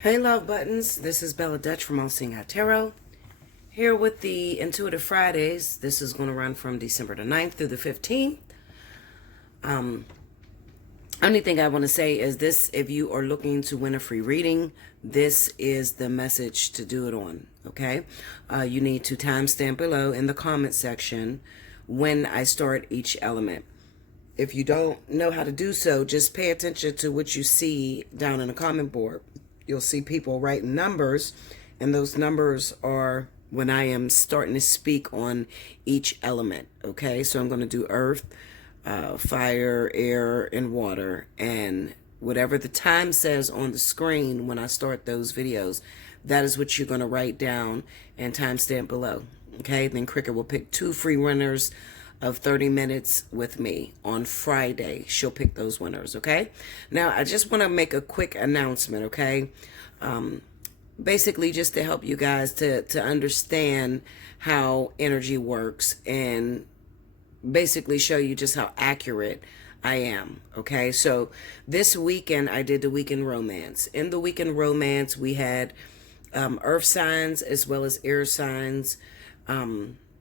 Hey love buttons, this is Bella Dutch from Allseeingeyetarot, here with the Intuitive Fridays. This is going to run from December the 9th through the 15th. Only thing I want to say is this: if you are looking to win a free reading, this is the message to do it on, okay? You need to timestamp below in the comment section when I start each element. If you don't know how to do so, just pay attention to what you see down in the comment board. You'll see people writing numbers, and those numbers are when I am starting to speak on each element, okay? So I'm going to do earth, fire, air, and water, and whatever the time says on the screen when I start those videos, that is what you're going to write down and timestamp below, okay? Then Cricket will pick 2 free winners of 30 minutes with me on Friday. She'll pick those winners, okay? Now, I just want to make a quick announcement, okay? Basically, just to help you guys to understand how energy works and basically show you just how accurate I am, okay? So this weekend, I did the weekend romance. In the weekend romance, we had earth signs as well as air signs,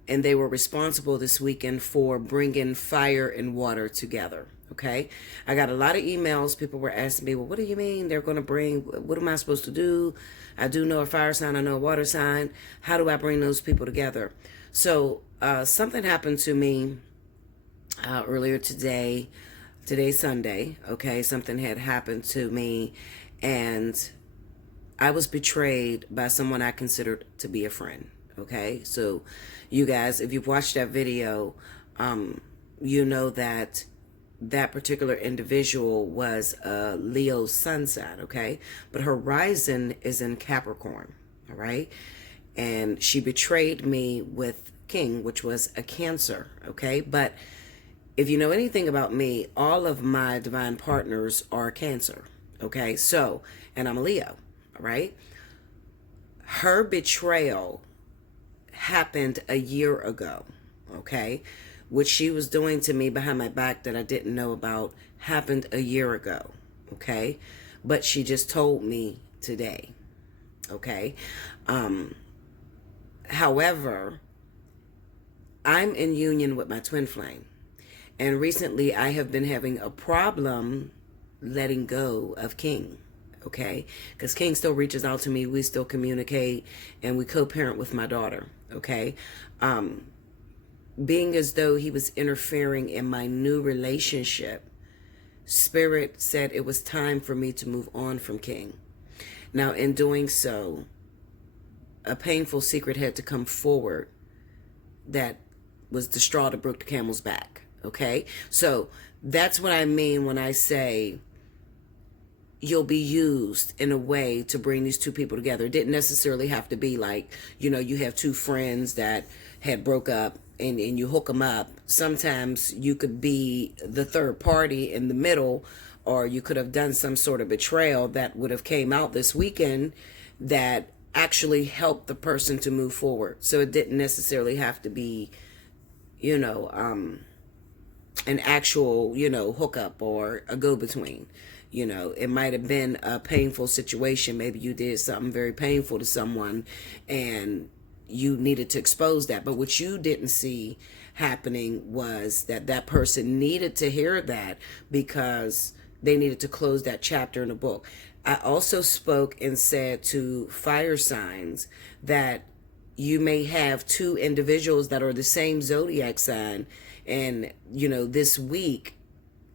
and they were responsible this weekend for bringing fire and water together, okay? I got a lot of emails. People were asking me, well, what do you mean they're going to bring, what am I supposed to do? I do know a fire sign, I know a water sign. How do I bring those people together? So something happened to me earlier today. Today's Sunday, okay? Something had happened to me, and I was betrayed by someone I considered to be a friend. Okay, so you guys, if you've watched that video, you know that that particular individual was a Leo sun sign, okay? But her rising is in Capricorn, all right? And she betrayed me with King, which was a Cancer, okay? But if you know anything about me, all of my divine partners are Cancer, okay? So, and I'm a Leo, all right? Her betrayal happened a year ago, okay? What she was doing to me behind my back that I didn't know about happened a year ago, okay? But she just told me today, okay? However, I'm in union with my twin flame, and recently I have been having a problem letting go of King, okay? Because King still reaches out to me, we still communicate, and we co-parent with my daughter, okay? Being as though he was interfering in my new relationship, Spirit said it was time for me to move on from King. Now, in doing so, a painful secret had to come forward that was the straw that broke the camel's back, okay? So that's what I mean when I say you'll be used in a way to bring these two people together. It didn't necessarily have to be like, you know, you have two friends that had broke up and you hook them up. Sometimes you could be the third party in the middle, or you could have done some sort of betrayal that would have came out this weekend that actually helped the person to move forward. So it didn't necessarily have to be, you know, an actual, you know, hookup or a go-between. You know, it might have been a painful situation. Maybe you did something very painful to someone and you needed to expose that. But what you didn't see happening was that that person needed to hear that because they needed to close that chapter in the book. I also spoke and said to fire signs that you may have two individuals that are the same zodiac sign. And, you know, this week,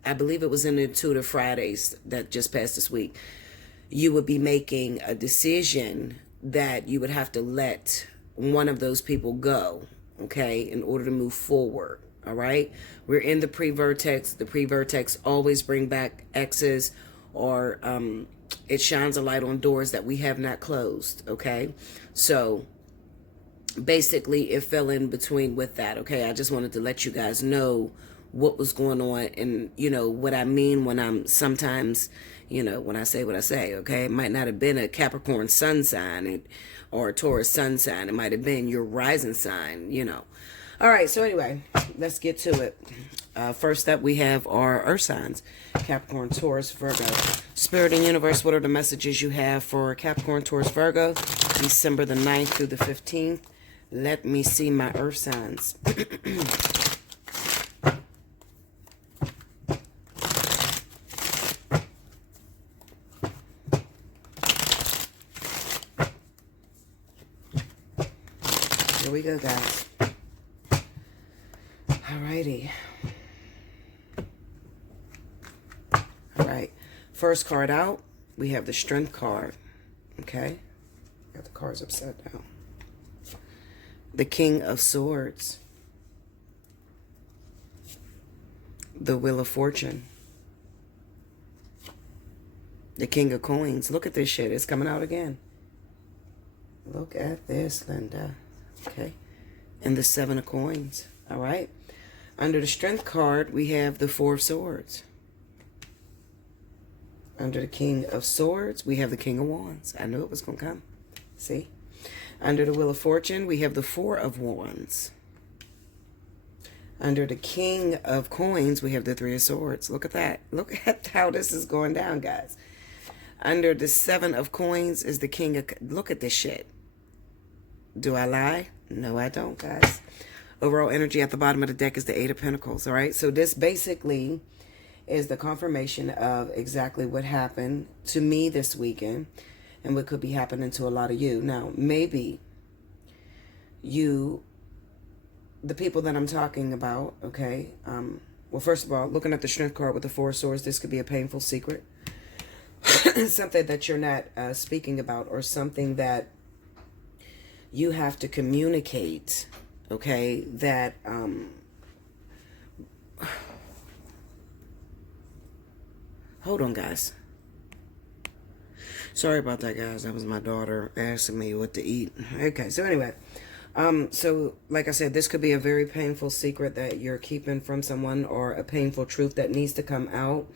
I believe it was in the Intuitive Fridays that just passed this week, you would be making a decision that you would have to let one of those people go, okay, in order to move forward, all right? We're in the pre-vertex. The pre-vertex always bring back exes, or it shines a light on doors that we have not closed, okay? So basically it fell in between with that, okay? I just wanted to let you guys know what was going on, and you know what I mean when I'm sometimes, you know, when I say what I say, okay? It might not have been a Capricorn sun sign or a Taurus sun sign. It might have been your rising sign, you know. All right, so anyway, let's get to it. First up, we have our earth signs: Capricorn, Taurus, Virgo. Spirit and universe, what are the messages you have for Capricorn, Taurus, Virgo, December the 9th through the 15th? Let me see my earth signs. Here we go, guys. Alrighty. Alright. First card out, we have the Strength card. Okay? Got the cards upside down. The King of Swords. The Wheel of Fortune. The King of Coins. Look at this shit. It's coming out again. Look at this, Linda. Okay. And the Seven of Coins. All right. Under the Strength card, we have the Four of Swords. Under the King of Swords, we have the King of Wands. I knew it was going to come. See? Under the Wheel of Fortune, we have the Four of Wands. Under the King of Coins, we have the Three of Swords. Look at that. Look at how this is going down, guys. Under the Seven of Coins is the King of... Look at this shit. Do I lie? No, I don't, guys. Overall energy at the bottom of the deck is the Eight of Pentacles, all right? So this basically is the confirmation of exactly what happened to me this weekend and what could be happening to a lot of you. Now, maybe you, the people that I'm talking about, okay, well, first of all, looking at the Strength card with the Four of Swords, this could be a painful secret. Something that you're not speaking about, or something that you have to communicate, okay, that hold on, guys. Sorry about that, guys. That was my daughter asking me what to eat. Okay, so anyway, so like I said, this could be a very painful secret that you're keeping from someone, or a painful truth that needs to come out.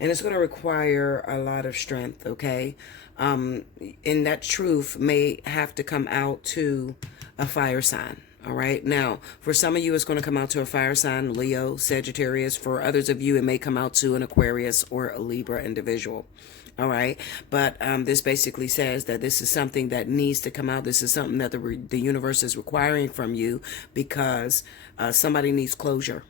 And it's going to require a lot of strength, okay? And that truth may have to come out to a fire sign, all right? Now, for some of you, it's going to come out to a fire sign, Leo, Sagittarius. For others of you, it may come out to an Aquarius or a Libra individual, all right? But this basically says that this is something that needs to come out. This is something that the universe is requiring from you, because somebody needs closure.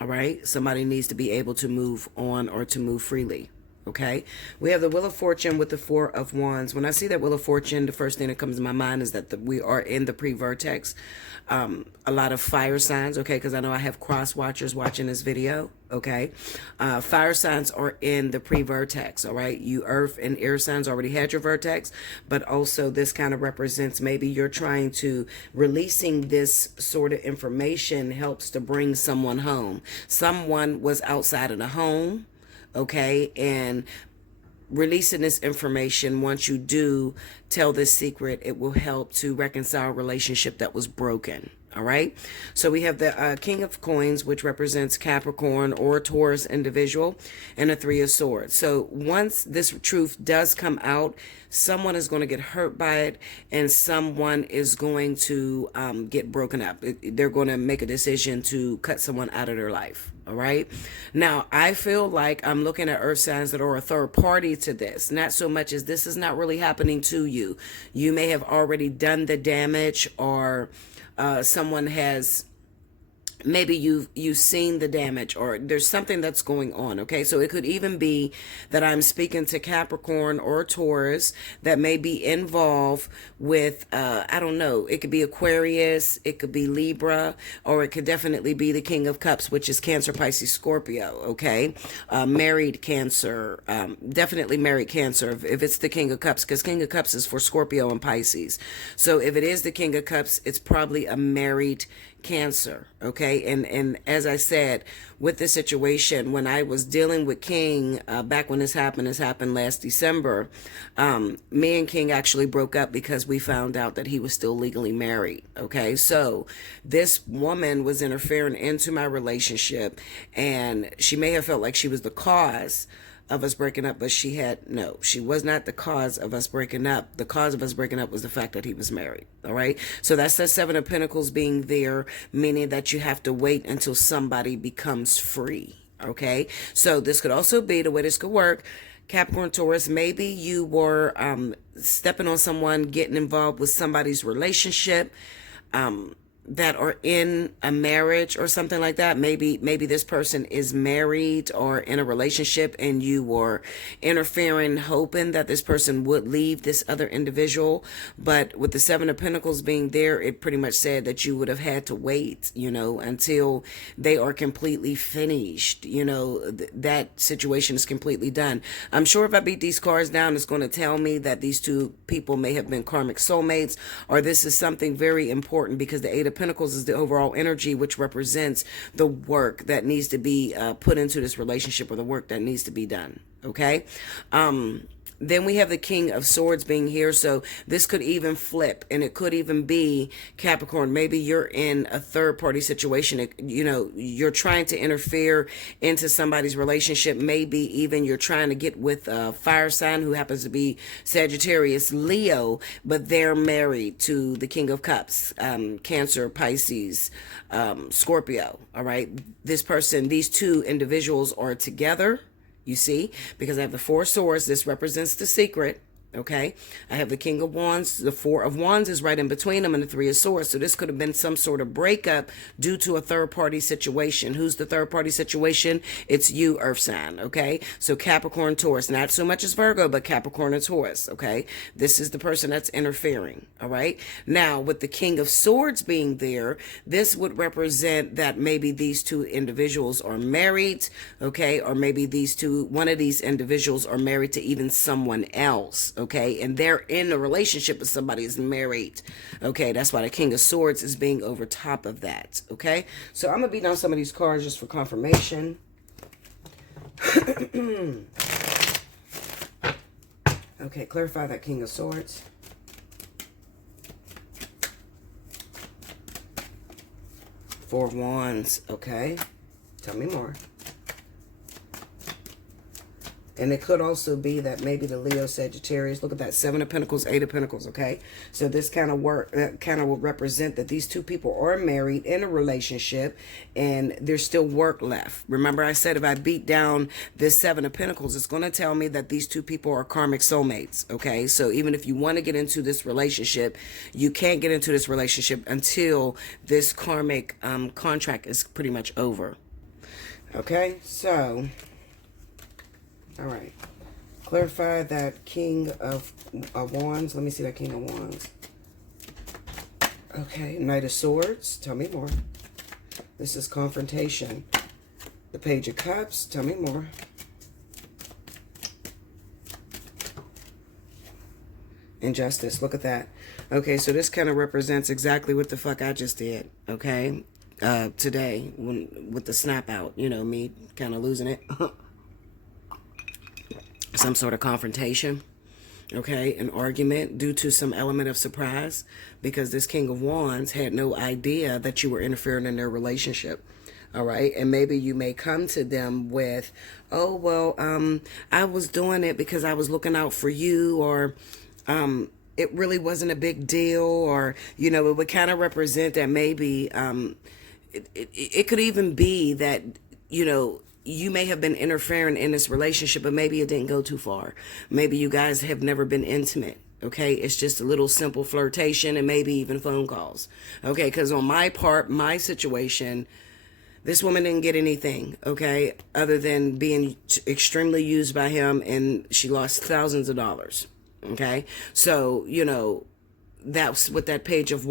All right. Somebody needs to be able to move on, or to move freely. Okay. We have the Wheel of Fortune with the Four of Wands. When I see that Wheel of Fortune, the first thing that comes to my mind is that we are in the pre-vertex. A lot of fire signs. Okay. Because I know I have cross watchers watching this video. Okay. Fire signs are in the pre-vertex. All right. You earth and air signs already had your vertex, but also this kind of represents maybe you're trying to, releasing this sort of information helps to bring someone home. Someone was outside of the home. Okay. And releasing this information, once you do tell this secret, it will help to reconcile a relationship that was broken. All right. So we have the King of Coins, which represents Capricorn or Taurus individual, and a Three of Swords. So once this truth does come out, someone is going to get hurt by it, and someone is going to get broken up. They're going to make a decision to cut someone out of their life. All right. Now, I feel like I'm looking at earth signs that are a third party to this. Not so much as this is not really happening to you. You may have already done the damage, or someone has, maybe you've seen the damage, or there's something that's going on. Okay, so it could even be that I'm speaking to Capricorn or Taurus that may be involved with I don't know, it could be Aquarius, it could be Libra, or it could definitely be the King of Cups, which is Cancer, Pisces, Scorpio. Okay, married Cancer, definitely married Cancer if it's the King of Cups, because King of Cups is for Scorpio and Pisces. So if it is the King of Cups, it's probably a married Cancer. Okay. And as I said, with this situation, when I was dealing with King, back when this happened last December, me and King actually broke up because we found out that he was still legally married. Okay. So this woman was interfering into my relationship, and she may have felt like she was the cause of us breaking up, but she was not the cause of us breaking up. The cause of us breaking up was the fact that he was married. All right. So that's the Seven of Pentacles being there, meaning that you have to wait until somebody becomes free. Okay. So this could also be the way this could work. Capricorn, Taurus, maybe you were stepping on someone, getting involved with somebody's relationship, that are in a marriage or something like that. Maybe this person is married or in a relationship, and you were interfering, hoping that this person would leave this other individual. But with the Seven of Pentacles being there, it pretty much said that you would have had to wait, until they are completely finished. That situation is completely done. I'm sure if I beat these cards down, it's going to tell me that these two people may have been karmic soulmates, or this is something very important, because the Eight of Pentacles is the overall energy, which represents the work that needs to be put into this relationship, or the work that needs to be done. Okay. Then we have the King of Swords being here. So this could even flip, and it could even be Capricorn. Maybe you're in a third party situation. You're trying to interfere into somebody's relationship. Maybe even you're trying to get with a fire sign who happens to be Sagittarius, Leo, but they're married to the King of Cups, Cancer, Pisces, Scorpio. All right. These two individuals are together. You see, because I have the Four of Swords, this represents the secret. Okay, I have the King of Wands. The Four of Wands is right in between them, and the Three of Swords. So this could have been some sort of breakup due to a third-party situation. Who's the third-party situation? It's you, Earth sign. Okay, so Capricorn, Taurus, not so much as Virgo, but Capricorn and Taurus. Okay, this is the person that's interfering. All right, now with the King of Swords being there, this would represent that maybe these two individuals are married. Okay, or maybe one of these individuals are married to even someone else. Okay, and they're in a relationship with somebody who's married. Okay, that's why the King of Swords is being over top of that. Okay, so I'm gonna beat down some of these cards just for confirmation. Okay, clarify that King of Swords. Four of Wands. Okay, tell me more. And it could also be that maybe the Leo, Sagittarius, look at that, Seven of Pentacles, Eight of Pentacles, okay? So this kind of will represent that these two people are married in a relationship, and there's still work left. Remember I said if I beat down this Seven of Pentacles, it's going to tell me that these two people are karmic soulmates, okay? So even if you want to get into this relationship, you can't get into this relationship until this karmic contract is pretty much over. Okay, so... all right. Clarify that King of Wands. Let me see that King of Wands. Okay. Knight of Swords. Tell me more. This is confrontation. The Page of Cups. Tell me more. Injustice. Look at that. Okay. So this kind of represents exactly what the fuck I just did. Okay. Today with the snap out. Me kind of losing it. Some sort of confrontation, okay, an argument due to some element of surprise, because this King of Wands had no idea that you were interfering in their relationship. All right, and maybe you may come to them with, oh, well, I was doing it because I was looking out for you, or it really wasn't a big deal, or, it would kind of represent that maybe it could even be that, you may have been interfering in this relationship, but maybe it didn't go too far. Maybe you guys have never been intimate. Okay, it's just a little simple flirtation and maybe even phone calls. Okay, because on my part, my situation, this woman didn't get anything, okay, other than being extremely used by him, and she lost thousands of dollars. Okay, so, that's what that Page of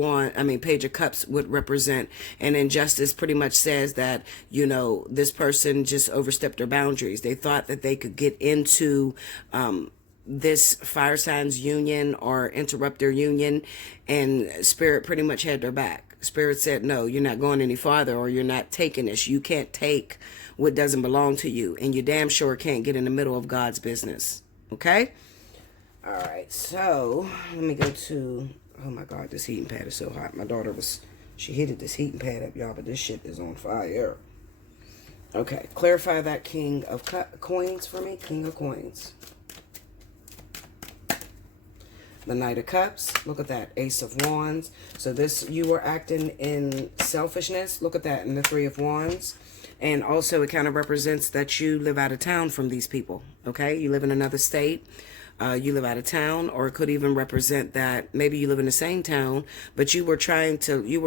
Cups would represent. And injustice pretty much says that, this person just overstepped their boundaries. They thought that they could get into this fire signs union or interrupt their union, and Spirit pretty much had their back. Spirit said, no, you're not going any farther, or you're not taking this. You can't take what doesn't belong to you, and you damn sure can't get in the middle of God's business. Okay? All right, so let me go to, oh my God, this heating pad is so hot. My daughter she heated this heating pad up, y'all, but this shit is on fire. Okay, clarify that King of Coins for me. King of Coins. The Knight of Cups. Look at that. Ace of Wands. So this, you were acting in selfishness. Look at that in the Three of Wands. And also it kind of represents that you live out of town from these people. Okay, you live in another state. You live out of town, or it could even represent that maybe you live in the same town, but you were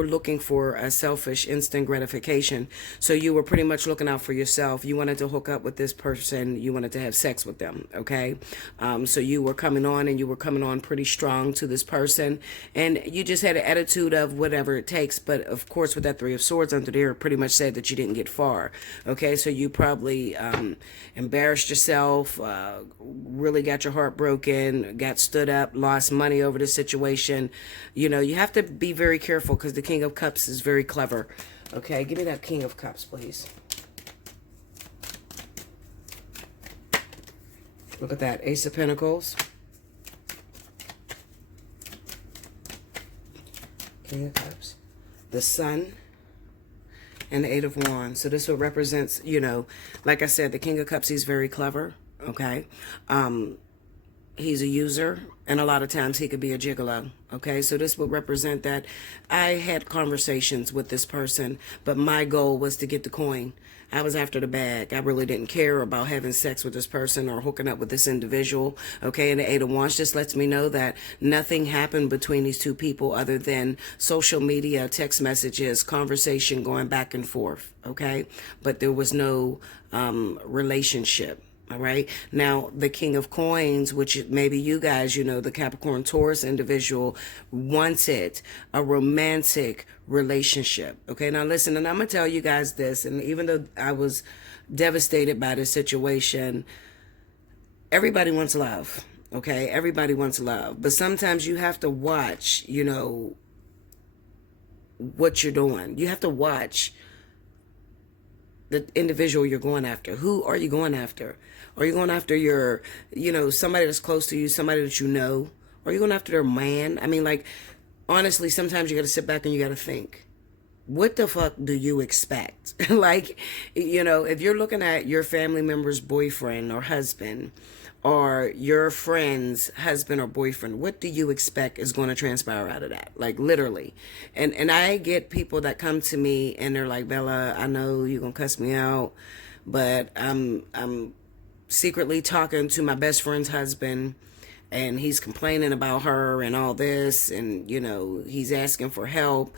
looking for a selfish instant gratification. So you were pretty much looking out for yourself. You wanted to hook up with this person. You wanted to have sex with them. Okay. So you were coming on, and you were coming on pretty strong to this person, and you just had an attitude of whatever it takes. But of course, with that Three of Swords under there, it pretty much said that you didn't get far. Okay. So you probably embarrassed yourself, really got your heart broken, got stood up, lost money over the situation. You know, you have to be very careful because the King of Cups is very clever. Okay, give me that King of Cups, please. Look at that. Ace of Pentacles. King of Cups. The Sun. And the Eight of Wands. So this what represents, you know, like I said, the King of Cups, he's very clever. Okay. He's a user, and a lot of times he could be a gigolo. Okay, so this would represent that I had conversations with this person, but my goal was to get the coin. I was after the bag. I really didn't care about having sex with this person or hooking up with this individual. Okay, and the Eight of Wands just lets me know that nothing happened between these two people other than social media, text messages, conversation going back and forth. Okay, but there was no relationship. All right. Now, the King of Coins, which maybe you guys, you know, the Capricorn Taurus individual wanted a romantic relationship. Okay. Now, listen, and I'm going to tell you guys this. And even though I was devastated by this situation, everybody wants love. Okay. Everybody wants love. But sometimes you have to watch, you know, what you're doing. You have to watch the individual you're going after. Who are you going after? Are you going after your, you know, somebody that's close to you, somebody that you know? Or are you going after their man? I mean, like, honestly, sometimes you got to sit back and you got to think, what the fuck do you expect? Like, you know, if you're looking at your family member's boyfriend or husband, or your friend's husband or boyfriend, what do you expect is going to transpire out of that? Like, literally. And I get people that come to me and they're like, Bella, I know you're going to cuss me out, but I'm secretly talking to my best friend's husband, and he's complaining about her and all this, and, you know, he's asking for help.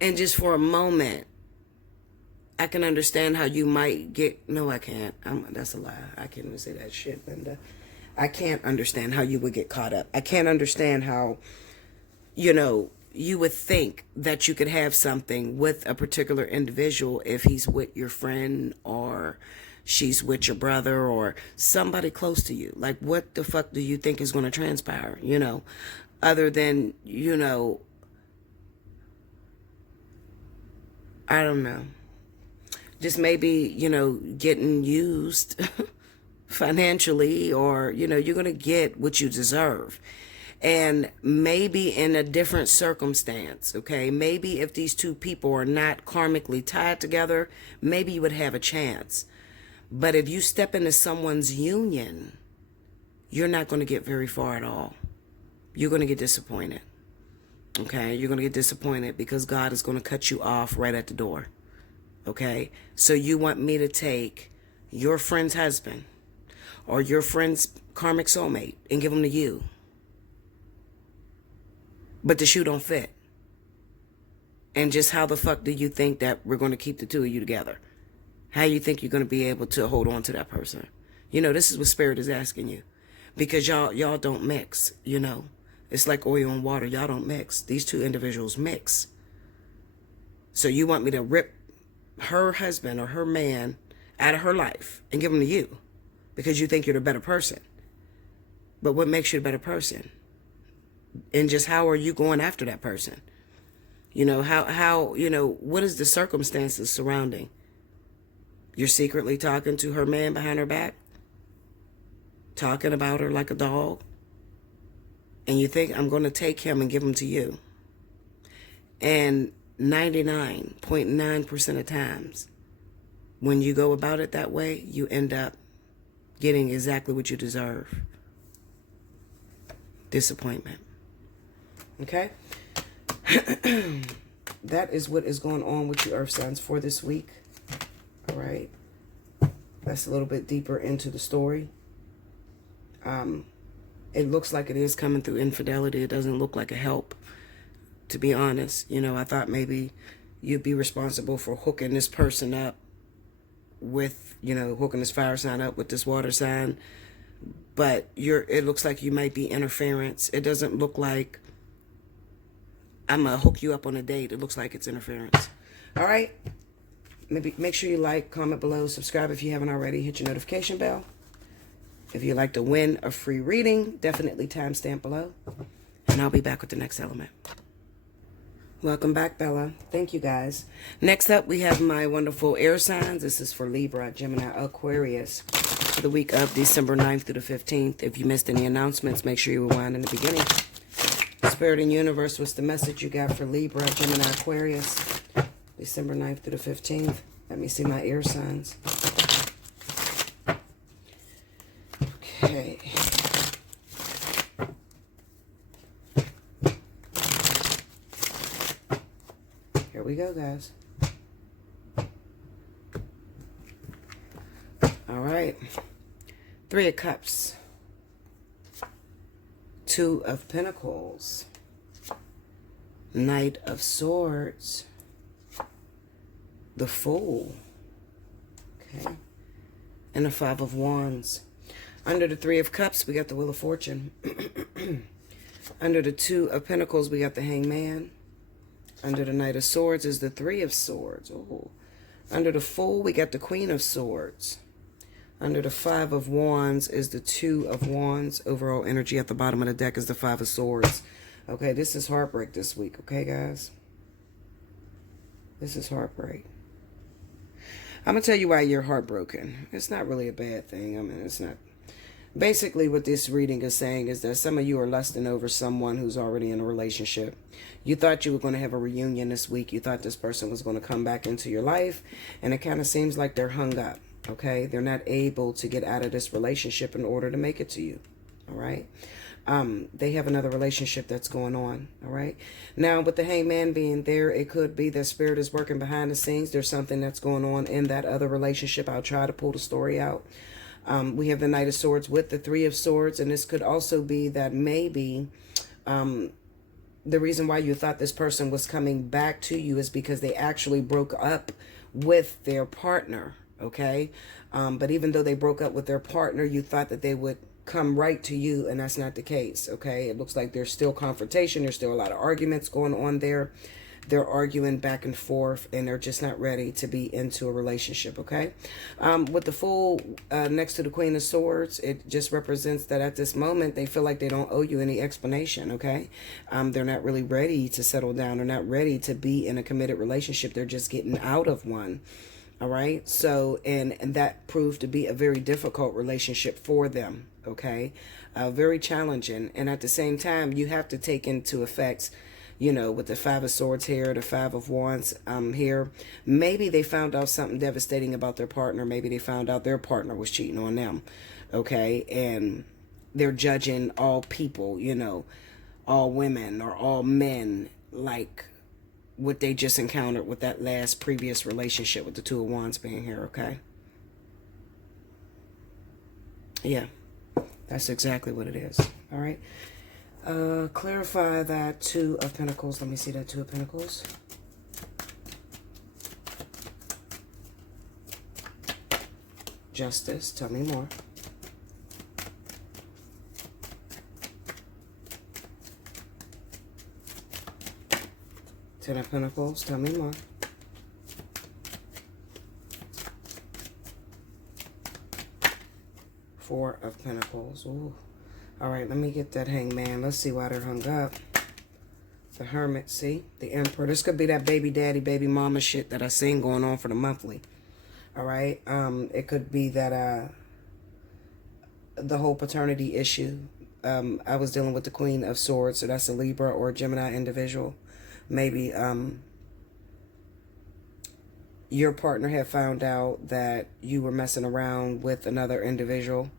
And just for a moment, I can understand how you might get... No, I can't. That's a lie. I can't even say that shit, Linda. I can't understand how you would get caught up. I can't understand how, you know, you would think that you could have something with a particular individual if he's with your friend or she's with your brother or somebody close to you. Like, what the fuck do you think is going to transpire, you know? Other than, you know, I don't know. Just maybe, you know, getting used financially, or, you know, you're going to get what you deserve. And maybe in a different circumstance, okay? Maybe if these two people are not karmically tied together, maybe you would have a chance. But if you step into someone's union, you're not going to get very far at all. You're going to get disappointed. Okay? You're going to get disappointed because God is going to cut you off right at the door. Okay? So you want me to take your friend's husband or your friend's karmic soulmate and give them to you. But the shoe don't fit. And just how the fuck do you think that we're going to keep the two of you together? How you think you're going to be able to hold on to that person? You know, this is what Spirit is asking you. Because y'all don't mix, you know. It's like oil and water. Y'all don't mix. These two individuals mix. So you want me to rip her husband or her man out of her life and give him to you because you think you're the better person. But what makes you a better person? And just how are you going after that person? You know, how you know, what is the circumstances surrounding? You're secretly talking to her man behind her back, talking about her like a dog, and you think, I'm going to take him and give him to you. And 99.9% of times, when you go about it that way, you end up getting exactly what you deserve. Disappointment. Okay? That is what is going on with you earth signs for this week. All right? That's a little bit deeper into the story. It looks like it is coming through infidelity. It doesn't look like a help, to be honest. You know, I thought maybe you'd be responsible for hooking this person up with, you know, hooking this fire sign up with this water sign. But it looks like you might be interference. It doesn't look like I'm going to hook you up on a date. It looks like it's interference. All right? Maybe make sure you like, comment below, subscribe if you haven't already. Hit your notification bell. If you'd like to win a free reading, definitely timestamp below. And I'll be back with the next element. Welcome back, Bella. Thank you, guys. Next up, we have my wonderful air signs. This is for Libra, Gemini, Aquarius for the week of December 9th through the 15th. If you missed any announcements, make sure you rewind in the beginning. Spirit and Universe, what's the message you got for Libra, Gemini, Aquarius, December 9th through the 15th? Let me see my air signs. Okay. Here we go, guys. All right. 3 of Cups. 2 of Pentacles. Knight of Swords. The Fool. Okay. And the 5 of Wands. Under the 3 of Cups, we got the Wheel of Fortune. Under the 2 of Pentacles, we got the Hangman. Under the Knight of Swords is the 3 of Swords. Ooh. Under the Fool, we got the Queen of Swords. Under the 5 of Wands is the 2 of Wands. Overall energy at the bottom of the deck is the 5 of Swords. Okay, this is heartbreak this week. Okay, guys? This is heartbreak. I'm going to tell you why you're heartbroken. It's not really a bad thing. I mean, it's not. Basically, what this reading is saying is that some of you are lusting over someone who's already in a relationship. You thought you were going to have a reunion this week. You thought this person was going to come back into your life. And it kind of seems like they're hung up. Okay? They're not able to get out of this relationship in order to make it to you. All right? They have another relationship that's going on. All right? Now, with the Hangman being there, it could be that Spirit is working behind the scenes. There's something that's going on in that other relationship. I'll try to pull the story out. We have the Knight of Swords with the 3 of Swords. And this could also be that maybe the reason why you thought this person was coming back to you is because they actually broke up with their partner. Okay? But even though they broke up with their partner, you thought that they would come right to you, and that's not the case. Okay? It looks like there's still confrontation. There's still a lot of arguments going on there. They're arguing back and forth, and they're just not ready to be into a relationship, okay? With the Fool next to the Queen of Swords, it just represents that at this moment, they feel like they don't owe you any explanation, okay? They're not really ready to settle down. They're not ready to be in a committed relationship. They're just getting out of one, all right? So, and that proved to be a very difficult relationship for them, okay? Very challenging. And at the same time, you have to take into effect, you know, with the 5 of Swords here, the 5 of Wands here, maybe they found out something devastating about their partner. Maybe they found out their partner was cheating on them, okay? And they're judging all people, you know, all women or all men, like what they just encountered with that last previous relationship with the 2 of Wands being here, okay? Yeah, that's exactly what it is, all right? Clarify that 2 of Pentacles. Let me see that 2 of Pentacles. Justice. Tell me more. Ten of Pentacles. Tell me more. Four of Pentacles. Ooh. All right, let me get that Hangman. Let's see why they're hung up. The Hermit, see? The Emperor. This could be that baby daddy, baby mama shit that I seen going on for the monthly. All right? It could be that the whole paternity issue. I was dealing with the Queen of Swords, so that's a Libra or a Gemini individual. Maybe your partner had found out that you were messing around with another individual,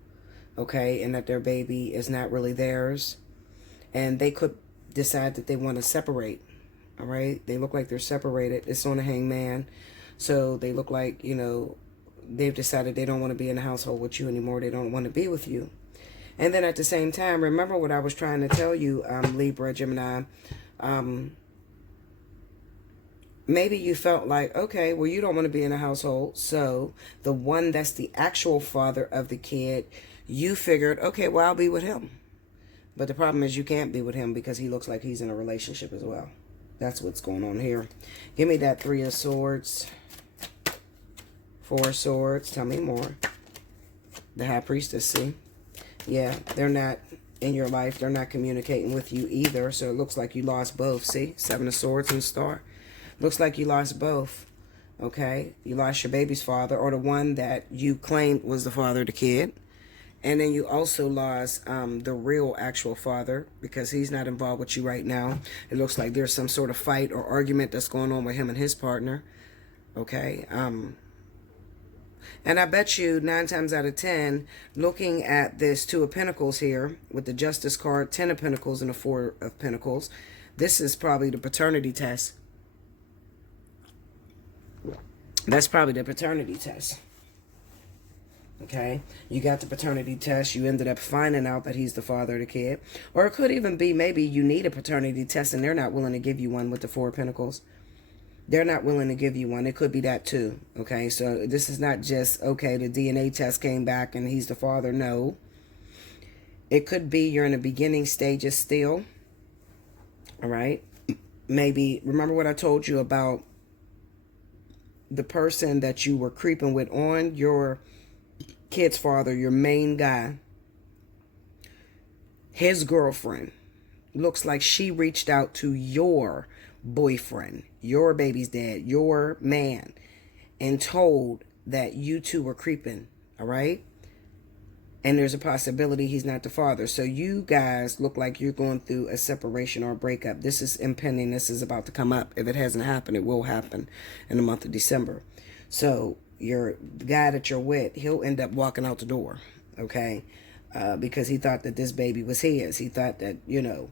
okay, and that their baby is not really theirs, and they could decide that they want to separate. All right, they look like they're separated. It's on the hangman, so they look like, you know, they've decided they don't want to be in the household with you anymore. They don't want to be with you. And then at the same time, remember what I was trying to tell you, Libra, Gemini. Maybe you felt like, okay, well, you don't want to be in a household, so the one that's the actual father of the kid, you figured, okay, well, I'll be with him. But the problem is you can't be with him because he looks like he's in a relationship as well. That's what's going on here. Give me that 3 of Swords. 4 of Swords. Tell me more. The High Priestess, see? Yeah, they're not in your life. They're not communicating with you either. So it looks like you lost both. See? 7 of Swords and Star. Looks like you lost both. Okay? You lost your baby's father, or the one that you claimed was the father of the kid. And then you also lost the real actual father, because he's not involved with you right now. It looks like there's some sort of fight or argument that's going on with him and his partner. Okay? And I bet you 9 times out of 10, looking at this 2 of Pentacles here with the Justice card, 10 of Pentacles and the 4 of Pentacles, this is probably the paternity test. That's probably the paternity test. Okay, you got the paternity test. You ended up finding out that he's the father of the kid. Or it could even be maybe you need a paternity test and they're not willing to give you one with the 4 of Pentacles. They're not willing to give you one. It could be that too. Okay, so this is not just, okay, the DNA test came back and he's the father. No. It could be you're in the beginning stages still. All right. Maybe, remember what I told you about the person that you were creeping with on your kid's father, your main guy, his girlfriend, looks like she reached out to your boyfriend, your baby's dad, your man, and told that you two were creeping, all right? And there's a possibility he's not the father. So you guys look like you're going through a separation or a breakup. This is impending. This is about to come up. If it hasn't happened, it will happen in the month of December. So your guy that you're with, he'll end up walking out the door, okay? Because he thought that this baby was his. He thought that, you know.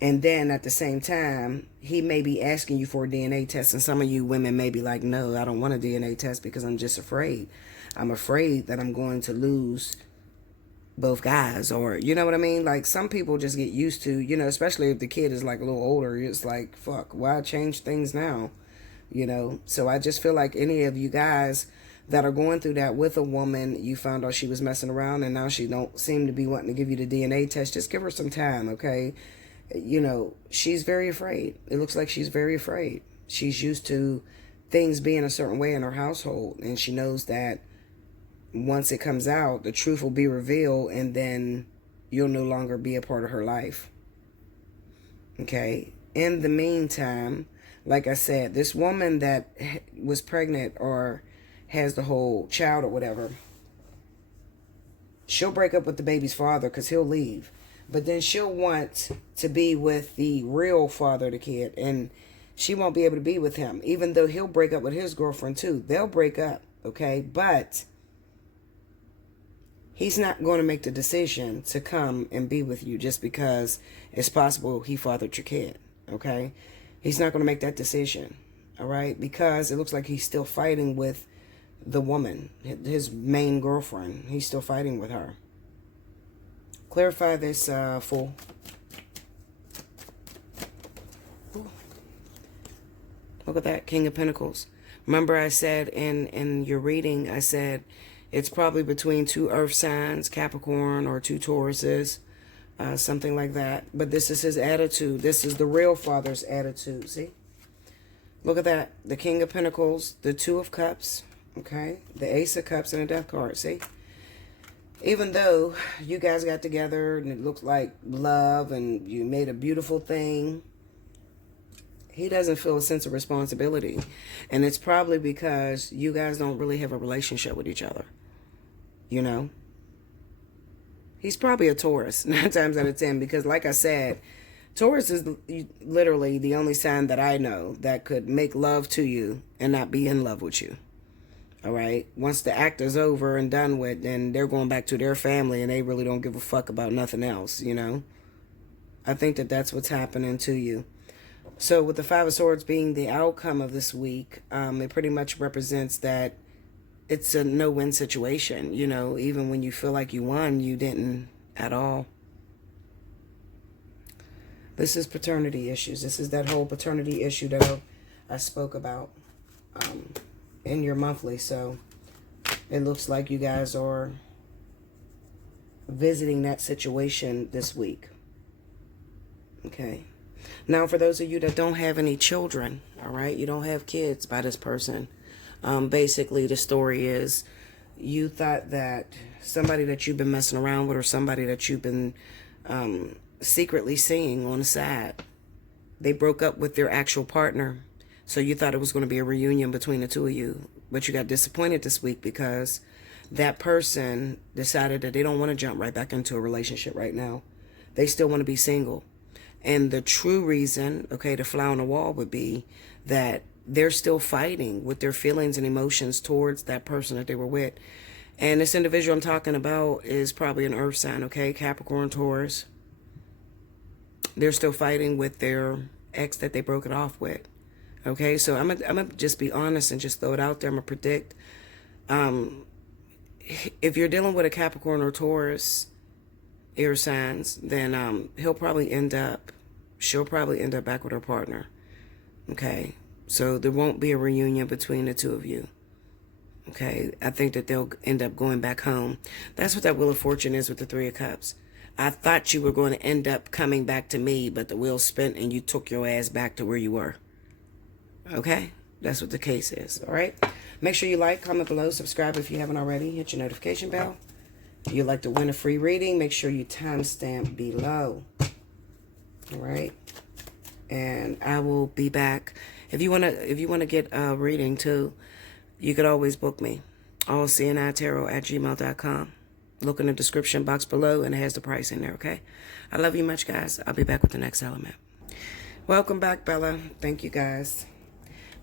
And then at the same time, he may be asking you for a DNA test. And some of you women may be like, no, I don't want a DNA test because I'm just afraid. I'm afraid that I'm going to lose both guys, or you know what I mean? Like, some people just get used to, you know, especially if the kid is like a little older, it's like, fuck, why change things now? You know, so I just feel like any of you guys that are going through that with a woman, you found out she was messing around and now she don't seem to be wanting to give you the DNA test, just give her some time, okay? You know, she's very afraid. It looks like she's very afraid. She's used to things being a certain way in her household, and she knows that once it comes out, the truth will be revealed, and then you'll no longer be a part of her life. Okay? In the meantime, like I said, this woman that was pregnant or has the whole child or whatever, she'll break up with the baby's father because he'll leave. But then she'll want to be with the real father of the kid, and she won't be able to be with him, even though he'll break up with his girlfriend too. They'll break up, okay? But he's not going to make the decision to come and be with you just because it's possible he fathered your kid, okay? He's not going to make that decision, all right? Because it looks like he's still fighting with the woman, his main girlfriend. He's still fighting with her. Clarify this, Fool. Look at that, King of Pentacles. Remember I said in your reading, I said it's probably between 2 earth signs, Capricorn, or 2 Tauruses, something like that. But this is his attitude. This is the real father's attitude, see? Look at that, the King of Pentacles, the 2 of Cups, okay? The Ace of Cups and the Death card, see? Even though you guys got together and it looked like love and you made a beautiful thing, he doesn't feel a sense of responsibility. And it's probably because you guys don't really have a relationship with each other. You know? He's probably a Taurus 9 times out of 10, because like I said, Taurus is literally the only sign that I know that could make love to you and not be in love with you. All right. Once the act is over and done with, then they're going back to their family and they really don't give a fuck about nothing else, you know? I think that that's what's happening to you. So with the Five of Swords being the outcome of this week, it pretty much represents that it's a no-win situation. You know, even when you feel like you won, you didn't at all. This is paternity issues. This is that whole paternity issue that I spoke about in your monthly. So it looks like you guys are visiting that situation this week. Okay. Now, for those of you that don't have any children, all right, you don't have kids by this person. Basically, the story is you thought that somebody that you've been messing around with or somebody that you've been secretly seeing on the side, they broke up with their actual partner. So you thought it was going to be a reunion between the two of you. But you got disappointed this week because that person decided that they don't want to jump right back into a relationship right now. They still want to be single. And the true reason, okay, the fly on the wall would be that they're still fighting with their feelings and emotions towards that person that they were with. And this individual I'm talking about is probably an earth sign, okay, Capricorn, Taurus. They're still fighting with their ex that they broke it off with. Okay, so I'm gonna just be honest and just throw it out there. I'm gonna predict. If you're dealing with a Capricorn or Taurus air signs, then she'll probably end up back with her partner. Okay, so there won't be a reunion between the two of you. Okay, I think that they'll end up going back home. That's what that Wheel of Fortune is with the Three of Cups. I thought you were going to end up coming back to me, but the wheel spent and you took your ass back to where you were. Okay? That's what the case is. All right? Make sure you like, comment below, subscribe if you haven't already. Hit your notification bell. If you'd like to win a free reading, make sure you timestamp below. All right? And I will be back. If you want to get a reading too, you could always book me. Allseeingeyetarot@gmail.com. Look in the description box below and it has the price in there, okay? I love you much, guys. I'll be back with the next element. Welcome back, Bella. Thank you, guys.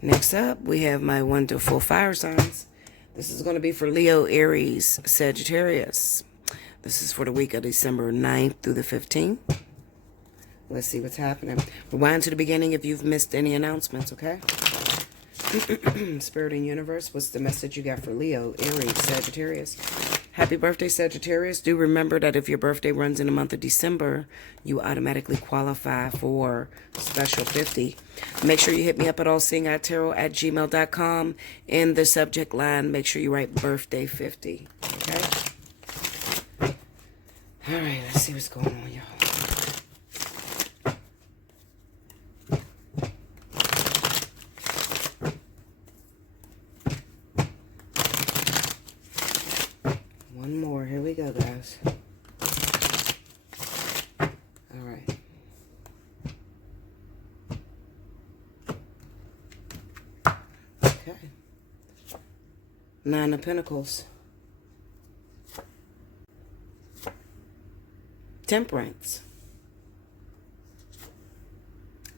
Next up, we have my wonderful fire signs. This is going to be for Leo, Aries, Sagittarius. This is for the week of December 9th through the 15th. Let's see what's happening. Rewind to the beginning if you've missed any announcements, okay? Spirit and Universe, what's the message you got for Leo, Aries, Sagittarius? Happy birthday, Sagittarius. Do remember that if your birthday runs in the month of December, you automatically qualify for special 50. Make sure you hit me up at allseeingeyetarot@gmail.com. In the subject line, make sure you write birthday 50. Okay? All right, let's see what's going on, y'all. One more. Here we go, guys. All right. Okay. Nine of Pentacles. Temperance.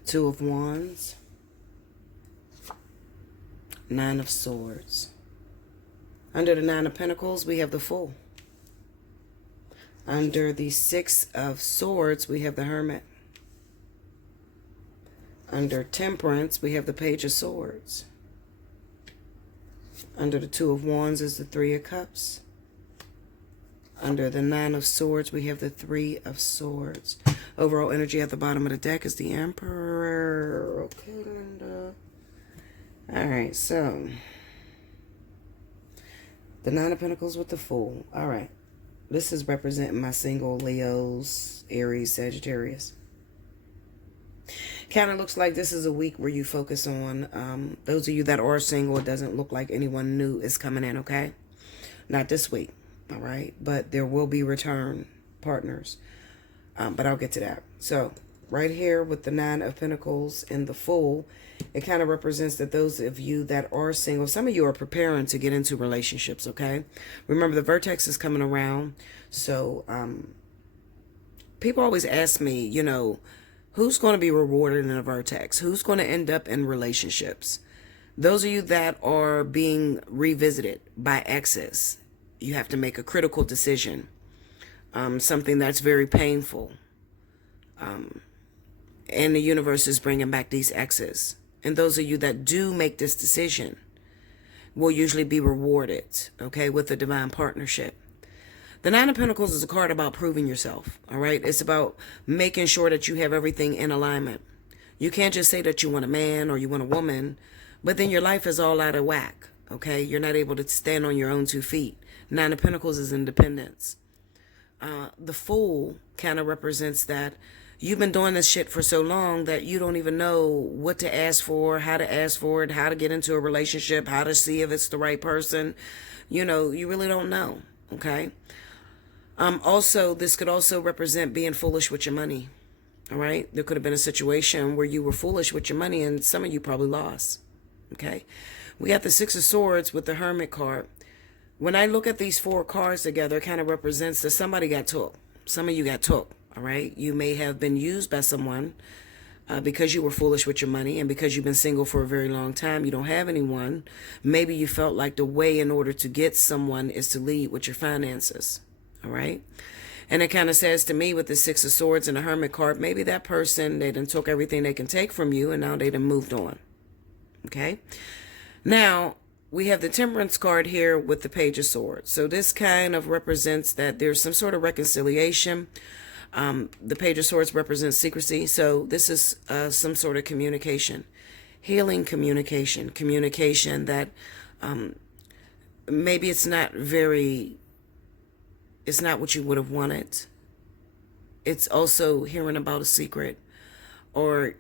Two of Wands. Nine of Swords. Under the Nine of Pentacles, we have the Fool. Under the Six of Swords, we have the Hermit. Under Temperance, we have the Page of Swords. Under the Two of Wands is the Three of Cups. Under the Nine of Swords, we have the Three of Swords. Overall energy at the bottom of the deck is the Emperor. Okay, Linda. All right, so the Nine of Pentacles with the Fool. All right. This is representing my single Leos, Aries, Sagittarius. Kind of looks like this is a week where you focus on those of you that are single. It doesn't look like anyone new is coming in, okay? Not this week, all right? But there will be return partners. But I'll get to that. So right here with the Nine of Pentacles and the Fool, it kind of represents that those of you that are single, some of you are preparing to get into relationships, okay? Remember, the vertex is coming around. So people always ask me, you know, Who's going to be rewarded in a vertex? Who's going to end up in relationships? Those of you that are being revisited by exes, you have to make a critical decision, something that's very painful. And the universe is bringing back these exes. And those of you that do make this decision will usually be rewarded, okay, with a divine partnership. The Nine of Pentacles is a card about proving yourself, all right? It's about making sure that you have everything in alignment. You can't just say that you want a man or you want a woman, but then your life is all out of whack, okay? You're not able to stand on your own 2 feet. Nine of Pentacles is independence. The Fool kind of represents that you've been doing this shit for so long that you don't even know what to ask for, how to ask for it, how to get into a relationship, how to see if it's the right person. You know, you really don't know, okay? Also, this could also represent being foolish with your money, all right? There could have been a situation where you were foolish with your money and some of you probably lost, okay? We got the Six of Swords with the Hermit card. When I look at these 4 cards together, it kind of represents that somebody got took. Some of you got took, all right? You may have been used by someone because you were foolish with your money, and because you've been single for a very long time, you don't have anyone. Maybe you felt like the way in order to get someone is to lead with your finances, all right? And it kind of says to me with the Six of Swords and the Hermit card, maybe that person, they done took everything they can take from you, and now they done moved on, okay? Now, we have the Temperance card here with the Page of Swords. So this kind of represents that there's some sort of reconciliation. The Page of Swords represents secrecy. So this is some sort of communication, healing communication, communication that maybe it's not what you would have wanted. It's also hearing about a secret or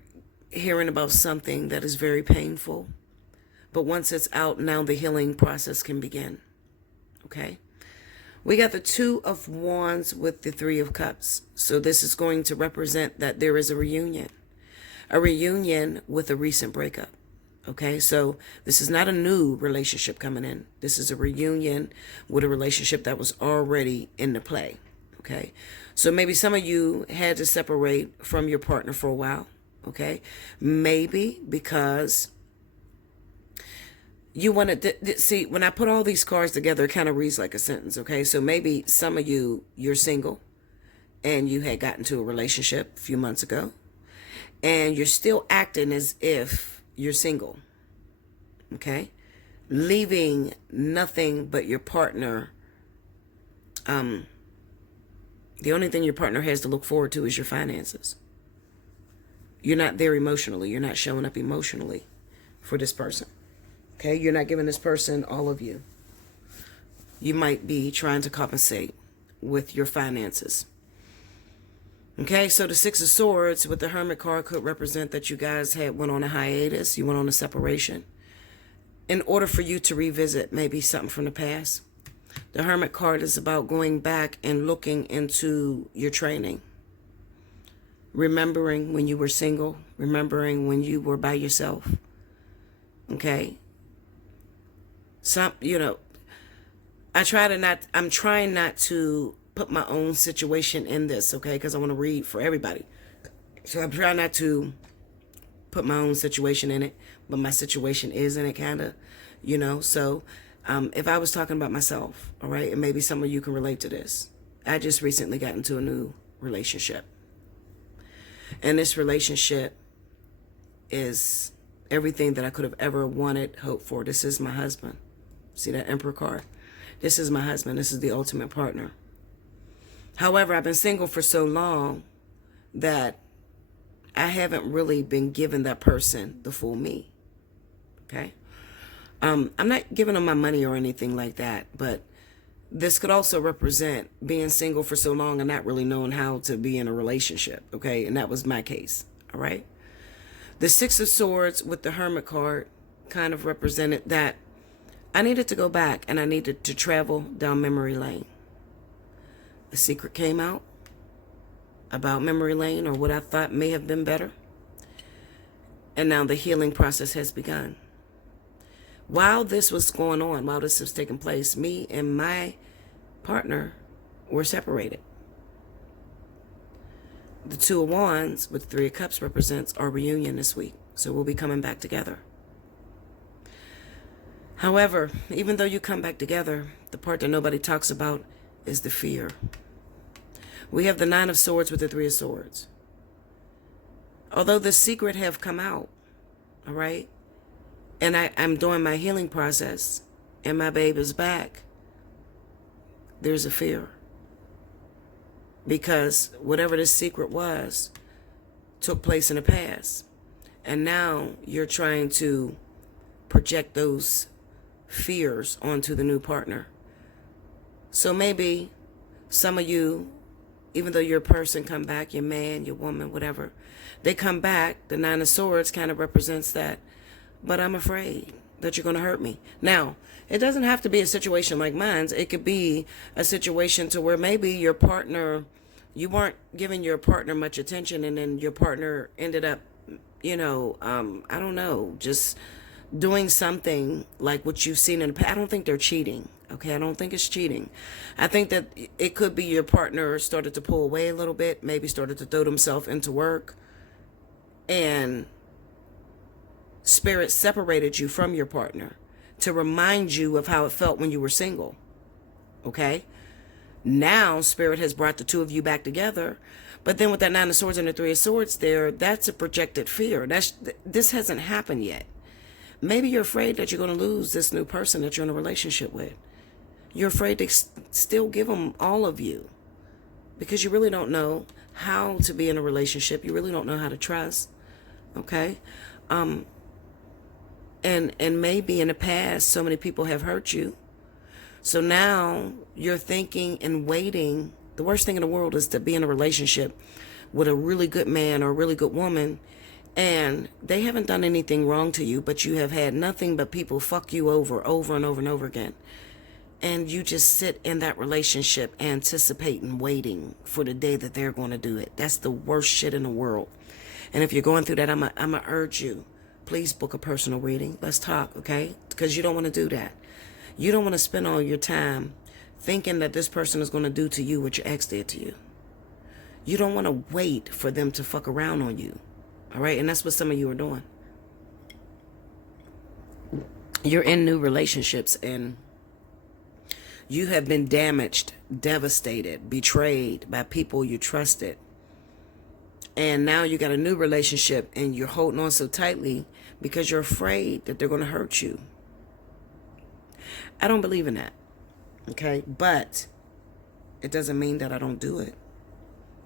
hearing about something that is very painful. But once it's out, now the healing process can begin. Okay? We got the Two of Wands with the Three of Cups. So this is going to represent that there is a reunion. A reunion with a recent breakup. Okay? So this is not a new relationship coming in. This is a reunion with a relationship that was already in the play. Okay? So maybe some of you had to separate from your partner for a while. Okay? Maybe because you want to see, when I put all these cards together, it kind of reads like a sentence, okay? So maybe some of you, you're single and you had gotten to a relationship a few months ago and you're still acting as if you're single, okay? Leaving nothing but your partner. The only thing your partner has to look forward to is your finances. You're not there emotionally. You're not showing up emotionally for this person. Okay, you're not giving this person all of you. You might be trying to compensate with your finances. Okay, so the Six of Swords with the Hermit card could represent that you guys went on a hiatus. You went on a separation in order for you to revisit maybe something from the past. The Hermit card is about going back and looking into your training. Remembering when you were single. Remembering when you were by yourself. Okay. I'm trying not to put my own situation in this, okay? Because I want to read for everybody. So I'm trying not to put my own situation in it, but my situation is in it, kind of, So if I was talking about myself, all right, and maybe some of you can relate to this. I just recently got into a new relationship. And this relationship is everything that I could have ever wanted, hoped for. This is my husband. See that Emperor card? This is my husband. This is the ultimate partner. However, I've been single for so long that I haven't really been given that person the full me. Okay? I'm not giving them my money or anything like that, but this could also represent being single for so long and not really knowing how to be in a relationship. Okay? And that was my case. All right? The Six of Swords with the Hermit card kind of represented that I needed to go back and I needed to travel down memory lane. A secret came out about memory lane or what I thought may have been better. And now the healing process has begun. While this was going on, while this was taking place, me and my partner were separated. the Two of Wands with Three of Cups represents our reunion this week. So we'll be coming back together. However, even though you come back together, the part that nobody talks about is the fear. We have the Nine of Swords with the Three of Swords. Although the secret have come out, all right, and I'm doing my healing process, and my babe is back, there's a fear. Because whatever this secret was took place in the past. And now you're trying to project those fears onto the new partner. So maybe some of you, even though your person come back, your man, your woman, whatever, they come back, the Nine of Swords kind of represents that. But I'm afraid that you're going to hurt me. Now, it doesn't have to be a situation like mine's. It could be a situation to where maybe your partner, you weren't giving your partner much attention, and then your partner ended up, I don't know, just doing something like what you've seen in the past. I don't think they're cheating. Okay, I don't think it's cheating. I think that it could be your partner started to pull away a little bit, maybe started to throw themselves into work, and Spirit separated you from your partner to remind you of how it felt when you were single. Okay? Now, Spirit has brought the two of you back together. But then with that Nine of Swords and the Three of Swords there, that's a projected fear. This hasn't happened yet. Maybe you're afraid that you're going to lose this new person that you're in a relationship with. You're afraid to still give them all of you because you really don't know how to be in a relationship. You really don't know how to trust. Okay? And maybe in the past, so many people have hurt you. So now you're thinking and waiting. The worst thing in the world is to be in a relationship with a really good man or a really good woman, and they haven't done anything wrong to you, but you have had nothing but people fuck you over and over and over again. And you just sit in that relationship anticipating, waiting for the day that they're going to do it. That's the worst shit in the world. And if you're going through that, I'm going to urge you, please book a personal reading. Let's talk, okay? Because you don't want to do that. You don't want to spend all your time thinking that this person is going to do to you what your ex did to you. You don't want to wait for them to fuck around on you. All right? And that's what some of you are doing. You're in new relationships and you have been damaged, devastated, betrayed by people you trusted. And now you got a new relationship and you're holding on so tightly because you're afraid that they're going to hurt you. I don't believe in that. Okay? But it doesn't mean that I don't do it.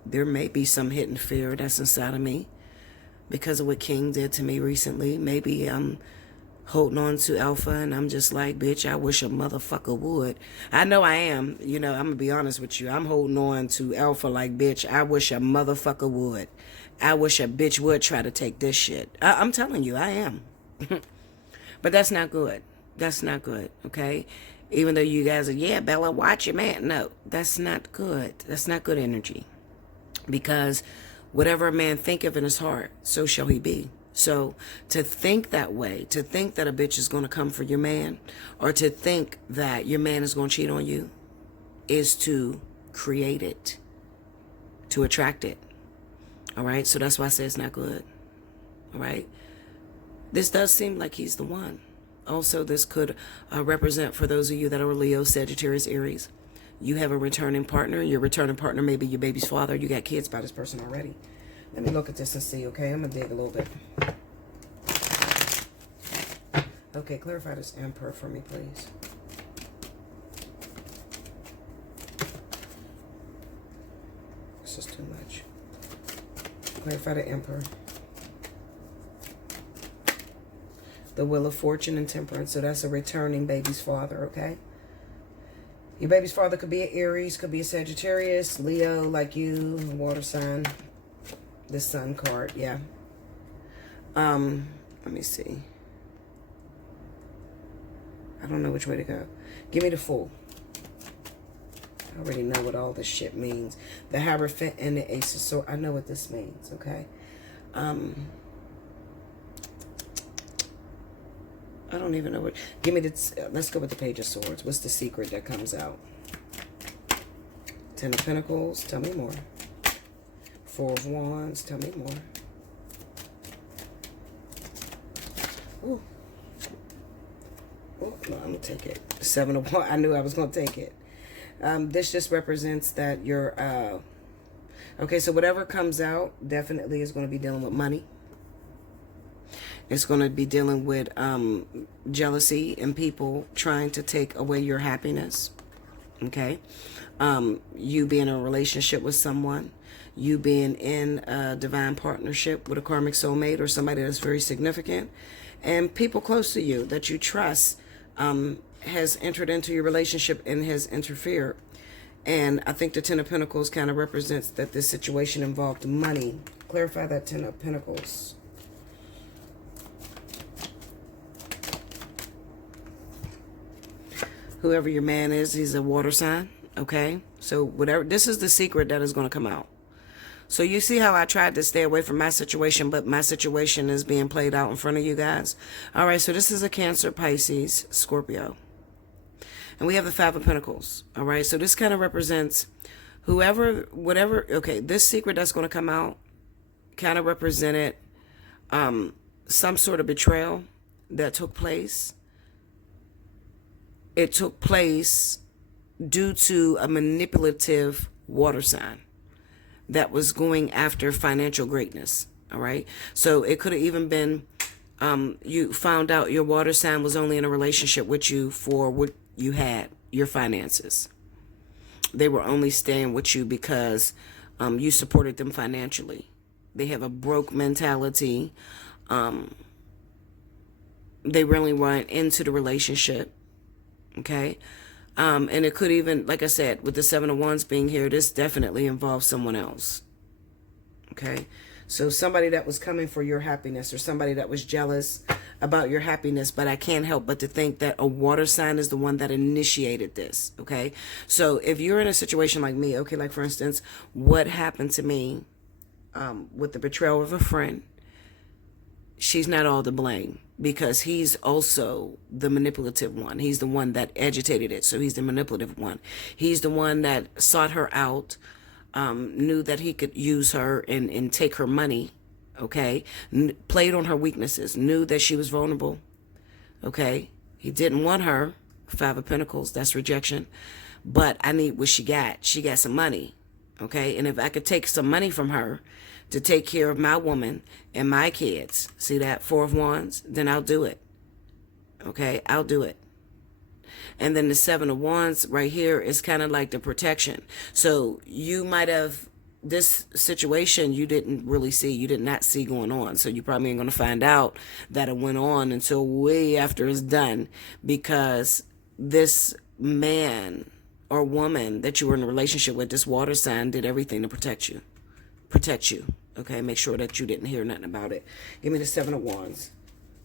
There may be some hidden fear that's inside of me because of what King did to me recently. Maybe I'm holding on to Alpha and I'm just like, bitch, I wish a motherfucker would. I know I am. I'm going to be honest with you. I'm holding on to Alpha like, bitch, I wish a motherfucker would. I wish a bitch would try to take this shit. I'm telling you, I am. But that's not good. That's not good, okay? Even though you guys are, yeah, Bella, watch your man. No, that's not good. That's not good energy. Because whatever a man thinketh in his heart, so shall he be. So to think that way, to think that a bitch is going to come for your man, or to think that your man is going to cheat on you, is to create it, to attract it. All right? So that's why I say it's not good. All right? This does seem like he's the one. Also, this could represent for those of you that are Leo, Sagittarius, Aries. You have a returning partner. Your returning partner may be your baby's father. You got kids by this person already. Let me look at this and see, okay? I'm going to dig a little bit. Okay, clarify this Emperor for me, please. This is too much. Clarify the Emperor. The Wheel of Fortune and Temperance. So that's a returning baby's father, okay? Your baby's father could be an Aries, could be a Sagittarius, Leo, like you, water sign. The Sun card, yeah. Let me see. I don't know which way to go. Give me the Fool. I already know what all this shit means. The Hierophant and the Ace of Swords. I know what this means, okay? I don't even know what. Give me the. Let's go with the Page of Swords. What's the secret that comes out? Ten of Pentacles. Tell me more. Four of Wands. Tell me more. Ooh. Oh, no, I'm going to take it. Seven of Wands. I knew I was going to take it. This just represents that you're... okay, so whatever comes out definitely is going to be dealing with money. It's going to be dealing with jealousy and people trying to take away your happiness. Okay? You being in a relationship with someone. You being in a divine partnership with a karmic soulmate or somebody that's very significant. And people close to you that you trust has entered into your relationship and has interfered. And I think the Ten of Pentacles kind of represents that this situation involved money. Clarify that Ten of Pentacles. Whoever your man is, he's a water sign. Okay? So whatever, this is the secret that is going to come out. So you see how I tried to stay away from my situation, but my situation is being played out in front of you guys. All right, so this is a Cancer, Pisces, Scorpio. And we have the Five of Pentacles. All right, so this kind of represents whoever, whatever. Okay, this secret that's going to come out kind of represented some sort of betrayal that took place. It took place due to a manipulative water sign that was going after financial greatness. All right. So it could have even been you found out your water sign was only in a relationship with you for what you had, your finances. They were only staying with you because you supported them financially. They have a broke mentality. They really weren't into the relationship. Okay. And it could even, like I said, with the Seven of Wands being here, this definitely involves someone else. Okay. So somebody that was coming for your happiness or somebody that was jealous about your happiness, but I can't help but to think that a water sign is the one that initiated this. Okay. So if you're in a situation like me, okay, like for instance, what happened to me with the betrayal of a friend, she's not all to blame because he's also the manipulative one. He's the one that agitated it. So he's the manipulative one. He's the one that sought her out, knew that he could use her and take her money. Okay. Played on her weaknesses, knew that she was vulnerable. Okay. He didn't want her. Five of Pentacles, that's rejection. But I need what she got. She got some money. Okay. And if I could take some money from her to take care of my woman and my kids, see that Four of Wands, then I'll do it. Okay, I'll do it. And then the Seven of Wands right here is kind of like the protection. So you might have, this situation you didn't really see, you did not see going on. So you probably ain't going to find out that it went on until way after it's done, because this man or woman that you were in a relationship with, this water sign, did everything to protect you. Protect you. Okay, make sure that you didn't hear nothing about it. Give me the Seven of Wands.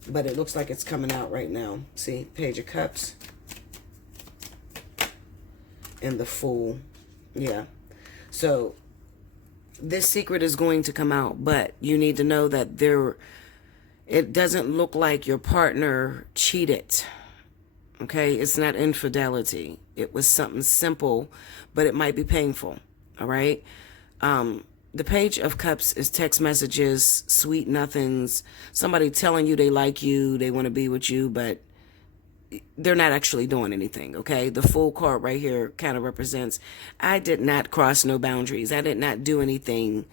But it looks like it's coming out right now. See, Page of Cups. And the Fool. Yeah. So, this secret is going to come out. But you need to know that it doesn't look like your partner cheated. Okay, it's not infidelity. It was something simple, but it might be painful. All right. The Page of Cups is text messages, sweet nothings, somebody telling you they like you, they want to be with you, but they're not actually doing anything, okay? The Fool card right here kind of represents, I did not cross no boundaries. I did not do anything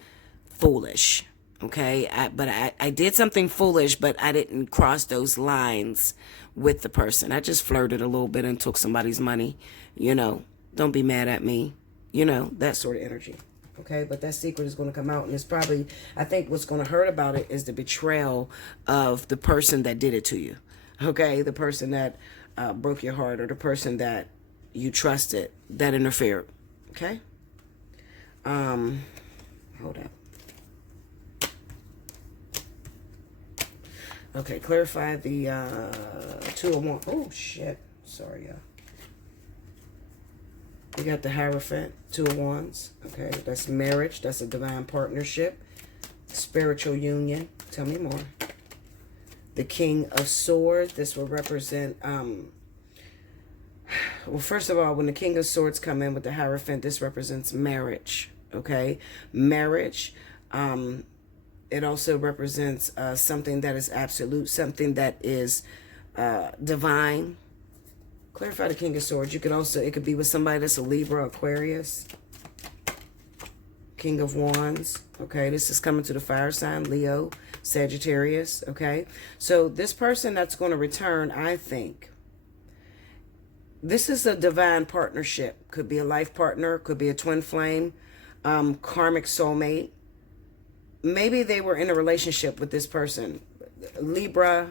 foolish, okay? I did something foolish, but I didn't cross those lines with the person. I just flirted a little bit and took somebody's money, you know. Don't be mad at me, you know, that sort of energy. Okay, but that secret is going to come out, and it's probably, I think what's going to hurt about it is the betrayal of the person that did it to you. Okay, the person that broke your heart, or the person that you trusted that interfered. Okay, hold up. Okay, clarify the Two of Wands. Oh shit, sorry, y'all. We got the Hierophant, Two of Wands. Okay, that's marriage. That's a divine partnership. Spiritual union. Tell me more. The King of Swords. This will represent, well, first of all, when the King of Swords come in with the Hierophant, this represents marriage. okay? Marriage. It also represents something that is absolute, something that is divine. Clarify the King of Swords. You could also, it could be with somebody that's a Libra, Aquarius. King of Wands. Okay, this is coming to the fire sign, Leo, Sagittarius. Okay, so this person that's going to return, I think, this is a divine partnership. Could be a life partner, could be a twin flame, karmic soulmate. Maybe they were in a relationship with this person. Libra,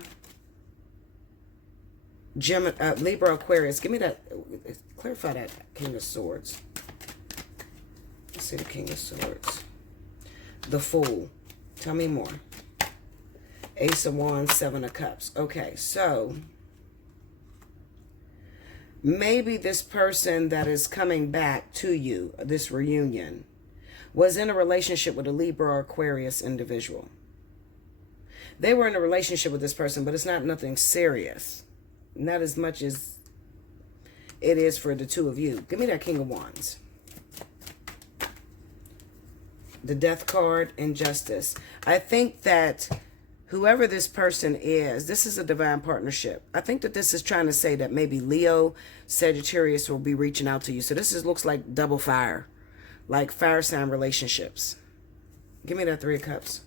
Gemini, Libra, Aquarius. Give me that, clarify that King of Swords. Let's see the King of Swords. The Fool. Tell me more. Ace of Wands, Seven of Cups. Okay, so maybe this person that is coming back to you, this reunion, was in a relationship with a Libra or Aquarius individual. They were in a relationship with this person, but it's not nothing serious. Not as much as it is for the two of you. Give me that King of Wands. The Death card and Justice. I think that whoever this person is, this is a divine partnership. I think that this is trying to say that maybe Leo, Sagittarius will be reaching out to you. So this looks like double fire. Like fire sign relationships. Give me that Three of Cups.